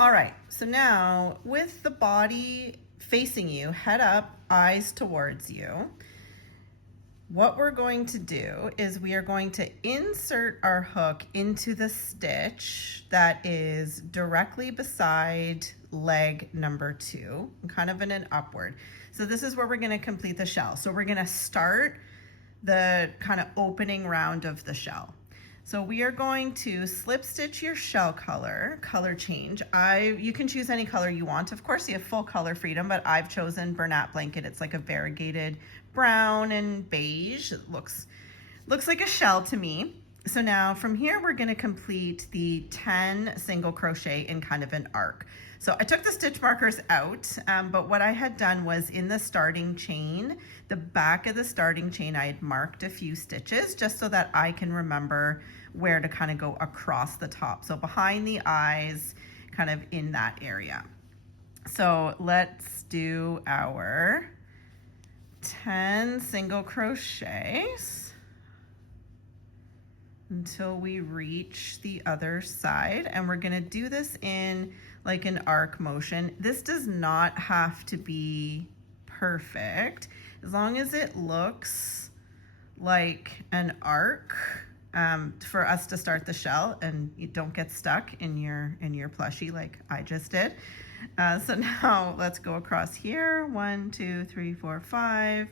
All right, so now with the body facing you, head up, eyes towards you, what we're going to do is we are going to insert our hook into the stitch that is directly beside leg number 2, kind of in an upward. So this is where we're going to complete the shell. So we're going to start the kind of opening round of the shell. So we are going to slip stitch your shell color change. You can choose any color you want. Of course, you have full color freedom, but I've chosen Bernat Blanket. It's like a variegated brown and beige. It looks like a shell to me. So now from here, we're gonna complete the 10 single crochet in kind of an arc. So I took the stitch markers out, but what I had done was in the starting chain, the back of the starting chain, I had marked a few stitches just so that I can remember where to kind of go across the top. So behind the eyes, kind of in that area. So let's do our 10 single crochets until we reach the other side. And we're gonna do this in like an arc motion. This does not have to be perfect. As long as it looks like an arc for us to start the shell and you don't get stuck in your plushie like I just did. So now let's go across here. 1, 2, 3, 4, 5,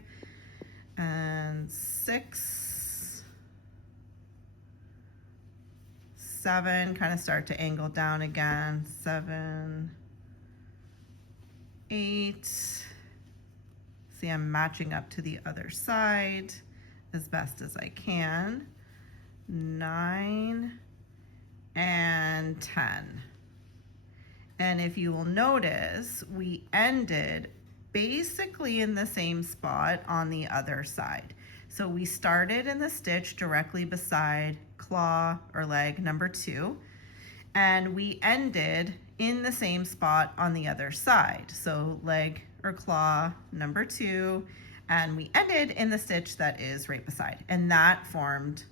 and 6, 7, kind of start to angle down again. 7, 8. See, I'm matching up to the other side as best as I can. 9 and 10. And if you will notice, we ended basically in the same spot on the other side. So we started in the stitch directly beside claw or leg number 2, and we ended in the same spot on the other side. So leg or claw number 2, and we ended in the stitch that is right beside, and that formed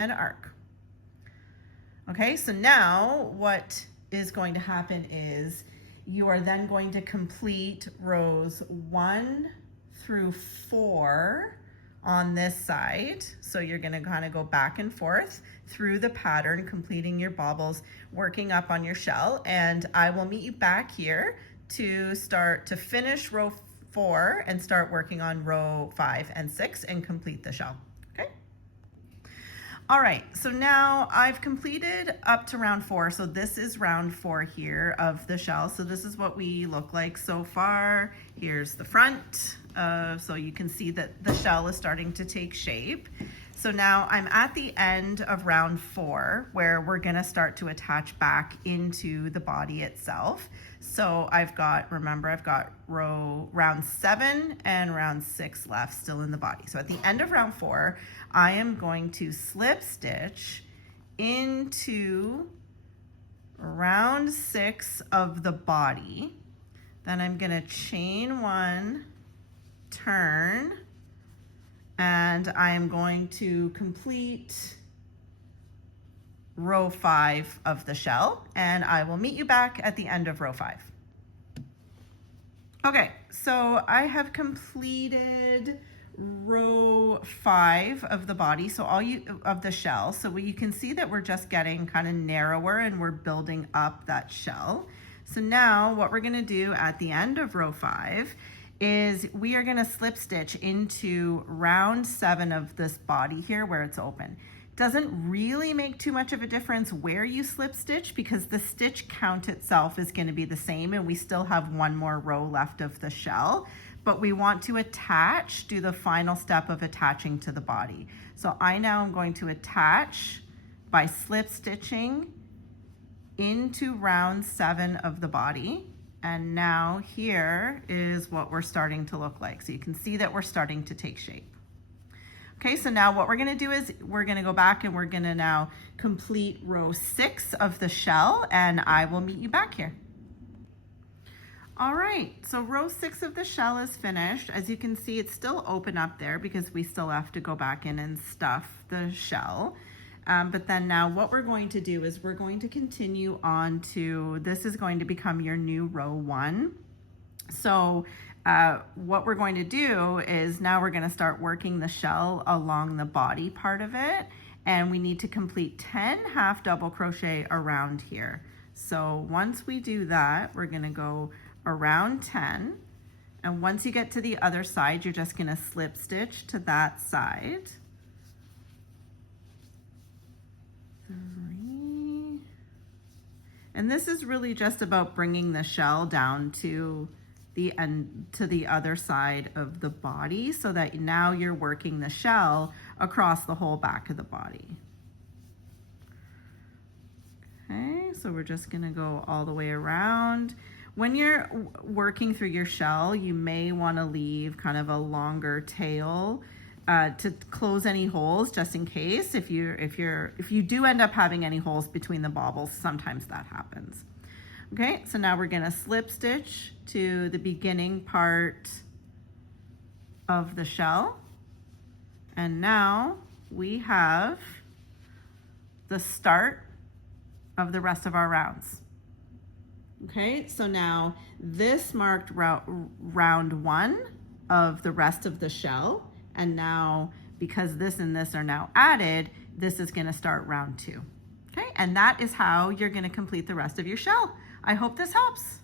an arc. Okay, so now what is going to happen is you are then going to complete rows 1 through 4 on this side. So you're going to kind of go back and forth through the pattern, completing your baubles, working up on your shell, and I will meet you back here to finish row 4 and start working on row 5 and 6 and complete the shell. Okay. All right, so now I've completed up to round 4. So this is round 4 here of the shell. So this is what we look like so far. Here's the front. So you can see that the shell is starting to take shape. So now I'm at the end of round 4 where we're gonna start to attach back into the body itself. So remember I've got round 7 and round 6 left still in the body. So at the end of round 4, I am going to slip stitch into round 6 of the body. Then I'm gonna chain 1, turn, and I am going to complete row 5 of the shell, and I will meet you back at the end of row 5. Okay, so I have completed row 5 of the body, so of the shell. So you can see that we're just getting kind of narrower and we're building up that shell. So now what we're gonna do at the end of row 5 is we are gonna slip stitch into round 7 of this body here where it's open. Doesn't really make too much of a difference where you slip stitch because the stitch count itself is gonna be the same and we still have one more row left of the shell, but we want to do the final step of attaching to the body. So I now am going to attach by slip stitching into round 7 of the body. And now here is what we're starting to look like. So you can see that we're starting to take shape. Okay, so now what we're gonna do is we're gonna go back and we're gonna now complete row 6 of the shell, and I will meet you back here. All right, so row 6 of the shell is finished. As you can see, it's still open up there because we still have to go back in and stuff the shell. But then now what we're going to do is we're going to continue on to, this is going to become your new row 1. So what we're going to do is now we're going to start working the shell along the body part of it, and we need to complete 10 half double crochet around here. So once we do that, we're going to go around 10, and once you get to the other side, you're just going to slip stitch to that side. 3. And this is really just about bringing the shell down to the end, to the other side of the body, so that now you're working the shell across the whole back of the body. Okay, so we're just gonna go all the way around. When you're working through your shell, you may want to leave kind of a longer tail to close any holes, just in case. If you do end up having any holes between the baubles, sometimes that happens. Okay, so now we're gonna slip stitch to the beginning part of the shell, and now we have the start of the rest of our rounds. Okay, so now this marked round 1 of the rest of the shell, and now because this and this are now added, this is going to start round 2. Okay, and that is how you're going to complete the rest of your shell. I hope this helps.